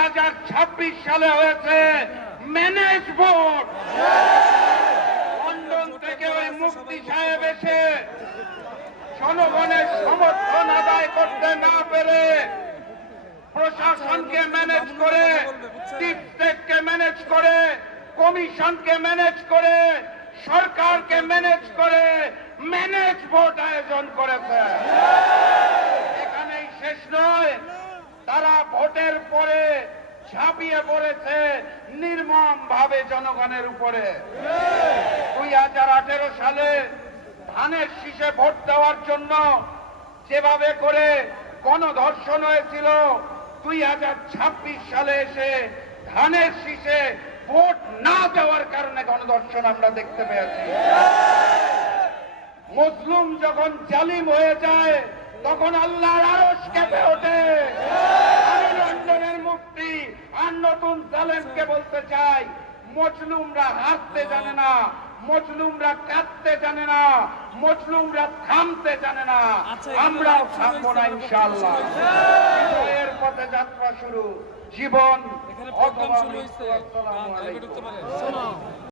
2026 সালে হয়েছে manage vote. London থেকে ওই মুফতি সাহেব এসে জনগণের সমর্থন আদায় করতে না পেরে প্রশাসনকে ম্যানেজ করে, ডিপ স্টেটকে ম্যানেজ করে, কমিশনকে ম্যানেজ করে, সরকারকে ম্যানেজ করে ম্যানেজ ভোট আয়োজন করেছে। এখানেই শেষ নয়, তারা ভোটের পরে ঝাঁপিয়ে পড়েছে নির্মম ভাবে জনগণের উপরে। 2018 সালে ধানের শীষে ভোট দেওয়ার জন্য যেভাবে করে গণধর্ষণ হয়েছিল, 2026 সালে এসে ধানের শীষে ভোট না দেওয়ার কারণে গণধর্ষণ আমরা দেখতে পেয়েছি। মুসলিম যখন জালিম হয়ে যায় তখন আল্লাহর আরশ কেঁপে ওঠে। আমি লন্ডনের মুফতি আর নতুন জালেমকে বলতে চাই, মজলুমরা হাসতে জানে না, মজলুমরা কাঁদতে জানে না, মজলুমরা থামতে জানে না। আমরাও থামবো না ইনশাআল্লাহ। বিজয়ের পথে যাত্রা শুরু, জীবন অথবা মৃত্যু। আসসালামু আলাইকুম।